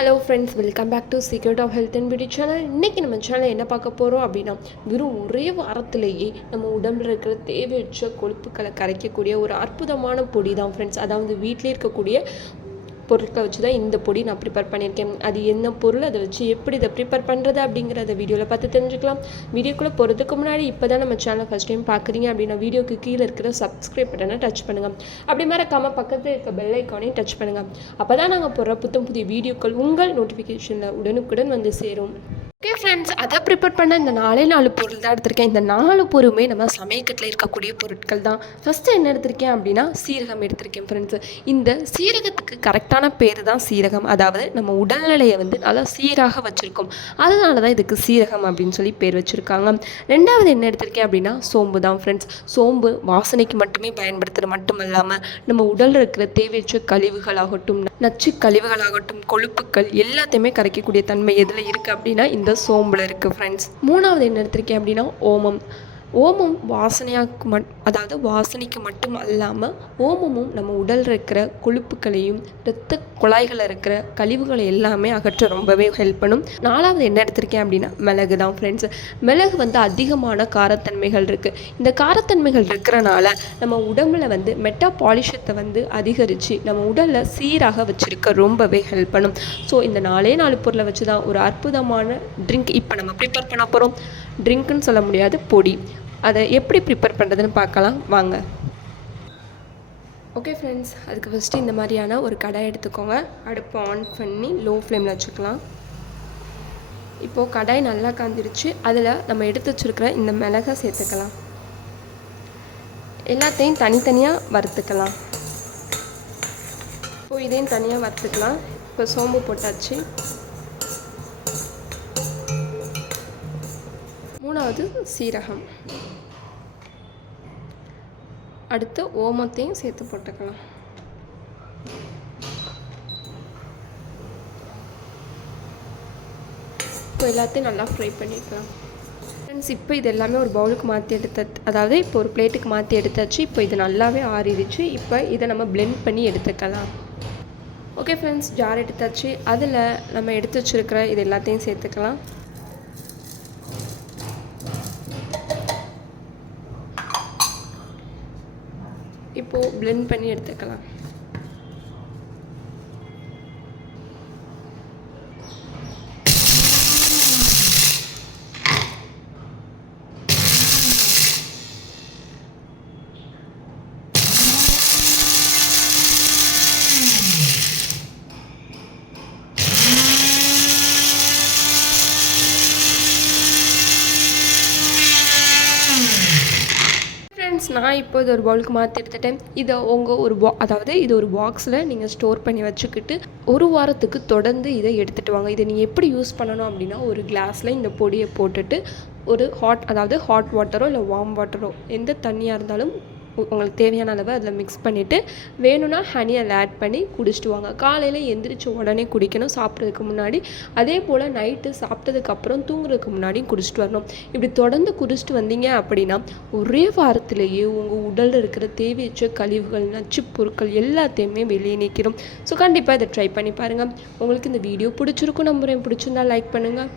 Hello friends, welcome back to secret of health and beauty channel. இன்றைக்கி நம்ம channel என்ன பார்க்க போகிறோம் அப்படின்னா, வெறும் ஒரே வாரத்திலேயே நம்ம உடம்பில் இருக்கிற தேவையற்ற கொழுப்புக்களை கரைக்கக்கூடிய ஒரு அற்புதமான பொடி தான் ஃப்ரெண்ட்ஸ். அதாவது வீட்டிலே இருக்கக்கூடிய பொருட்களை வச்சு தான் இந்த பொடி நான் ப்ரிப்பேர் பண்ணியிருக்கேன். அது என்ன பொருள், அதை வச்சு எப்படி இதை ப்ரிப்பேர் பண்ணுறது அப்படிங்கிறத வீடியோவில் பார்த்து தெரிஞ்சுக்கலாம். வீடியோக்குள்ளே போகிறதுக்கு முன்னாடி இப்போ தான் நம்ம சேனலை ஃபஸ்ட் டைம் பார்க்குறீங்க அப்படின்னா வீடியோக்கு கீழே இருக்கிற சப்ஸ்கிரைப் பட்டனை டச் பண்ணுங்கள். அப்படி மறக்காமல் பக்கத்தில் இருக்க பெல் ஐக்கானையும் டச் பண்ணுங்கள். அப்போ தான் நாங்கள் போடுற புதிய வீடியோக்கள் உங்கள் நோட்டிஃபிகேஷனில் உடனுக்குடன் வந்து சேரும். ஓகே ஃப்ரெண்ட்ஸ், அதை ப்ரிப்பேர் பண்ண இந்த 4 பொருள் தான் எடுத்திருக்கேன். இந்த 4 பொருளுமே நம்ம சமயக்கட்டில் இருக்கக்கூடிய பொருட்கள் தான். ஃபஸ்ட்டு என்ன எடுத்திருக்கேன் அப்படின்னா சீரகம் எடுத்திருக்கேன் ஃப்ரெண்ட்ஸ். இந்த சீரகத்துக்கு கரெக்டான பேர் தான் சீரகம். அதாவது நம்ம உடல்நிலையை நல்லா சீராக வச்சுருக்கோம். அதனால தான் இதுக்கு சீரகம் அப்படின்னு சொல்லி பேர் வச்சுருக்காங்க. ரெண்டாவது என்ன எடுத்திருக்கேன் அப்படின்னா சோம்பு தான் ஃப்ரெண்ட்ஸ். சோம்பு வாசனைக்கு மட்டுமே பயன்படுத்துகிறது மட்டும் இல்லாமல் நம்ம உடலில் இருக்கிற தேவையற்ற கழிவுகளாகட்டும், நச்சு கழிவுகளாகட்டும், கொழுப்புக்கள் எல்லாத்தையுமே கரைக்கக்கூடிய தன்மை எதில் இருக்குது அப்படின்னா இந்த சோம்பில் இருக்குது ஃப்ரெண்ட்ஸ். மூணாவது என்ன எடுத்திருக்கேன் அப்படின்னா ஓமம். ஓமம் வாசனைக்கு மட்டும் அல்லாமல் ஓமமும் நம்ம உடல் இருக்கிற கொழுப்புகளையும் இரத்த குழாய்களில் இருக்கிற கழிவுகளை எல்லாமே அகற்ற ரொம்பவே ஹெல்ப் பண்ணும். நாலாவது என்ன எடுத்திருக்கேன் அப்படின்னா மிளகு தான் ஃப்ரெண்ட்ஸ். மிளகு அதிகமான காரத்தன்மைகள் இருக்குது. இந்த காரத்தன்மைகள் இருக்கிறனால நம்ம உடம்புல மெட்டாபாலிசத்தை அதிகரித்து நம்ம உடலில் சீராக வச்சுருக்க ரொம்பவே ஹெல்ப் பண்ணும். ஸோ இந்த 4 பொருளை வச்சு தான் ஒரு அற்புதமான ட்ரிங்க் இப்போ நம்ம ப்ரிப்பேர் பண்ண போகிறோம். ட்ரிங்க்குன்னு சொல்ல முடியாது, பொடி. அதை எப்படி ப்ரிப்பேர் பண்ணுறதுன்னு பார்க்கலாம் வாங்க. ஓகே ஃப்ரெண்ட்ஸ், அதுக்கு ஃபஸ்ட்டு இந்த மாதிரியான ஒரு கடாய் எடுத்துக்கோங்க. அடுப்பை ஆன் பண்ணி லோ ஃப்ளேமில் வச்சுக்கலாம். இப்போது கடாய் நல்லா காந்திருச்சு. அதில் நம்ம எடுத்து வச்சுருக்கிற இந்த மிளகை சேர்த்துக்கலாம். எல்லாத்தையும் தனித்தனியாக வறுத்துக்கலாம். இப்போது இதையும் தனியாக வறுத்துக்கலாம். இப்போ சோம்பு போட்டாச்சு. மூணாவது சீரகம். அடுத்து ஓமத்தையும் சேர்த்து போட்டுக்கலாம். இப்போ எல்லாத்தையும் நல்லா ஃப்ரை பண்ணிக்கலாம் ஃப்ரெண்ட்ஸ். இப்போ இது எல்லாமே ஒரு பவுலுக்கு மாற்றி அதாவது இப்போ ஒரு பிளேட்டுக்கு மாற்றி எடுத்தாச்சு. இப்போ இது நல்லாவே ஆறிடுச்சு. இப்போ இதை நம்ம பிளெண்ட் பண்ணி எடுத்துக்கலாம். ஓகே ஃப்ரெண்ட்ஸ், ஜார் எடுத்தாச்சு. அதில் நம்ம எடுத்து வச்சுருக்கிற இது எல்லாத்தையும் சேர்த்துக்கலாம். இப்போது பிளெண்ட் பண்ணி எடுத்துக்கலாம். நான் இப்போ இது ஒரு பவுலுக்கு மாற்றி எடுத்துட்டேன். இதை உங்கள் இது ஒரு பாக்ஸில் நீங்கள் ஸ்டோர் பண்ணி வச்சுக்கிட்டு ஒரு வாரத்துக்கு தொடர்ந்து இதை எடுத்துகிட்டு வாங்க. இதை நீங்கள் எப்படி யூஸ் பண்ணணும் அப்படின்னா, ஒரு கிளாஸில் இந்த பொடியை போட்டுட்டு ஒரு ஹாட் வாட்டரோ இல்லை வார்ம் வாட்டரோ எந்த தண்ணியாக இருந்தாலும் உங்களுக்கு தேவையான அளவு அதில் மிக்ஸ் பண்ணிவிட்டு வேணும்னா ஹனி அதில் ஆட் பண்ணி குடிச்சிட்டு வாங்க. காலையில் எந்திரிச்சு உடனே குடிக்கணும், சாப்பிட்றதுக்கு முன்னாடி. அதே போல் நைட்டு சாப்பிட்டதுக்கப்புறம் தூங்குறதுக்கு முன்னாடியும் குடிச்சிட்டு வரணும். இப்படி தொடர்ந்து குடிச்சிட்டு வந்தீங்க அப்படின்னா ஒரே வாரத்திலேயே உங்கள் உடலில் இருக்கிற தேவையற்ற கழிவுகள், நச்சு பொருட்கள் எல்லாத்தையுமே வெளியே நீக்கிடும். ஸோ கண்டிப்பாக இதை ட்ரை பண்ணி பாருங்கள். உங்களுக்கு இந்த வீடியோ பிடிச்சிருக்கும் நம்புகிறேன். பிடிச்சிருந்தா லைக் பண்ணுங்கள்,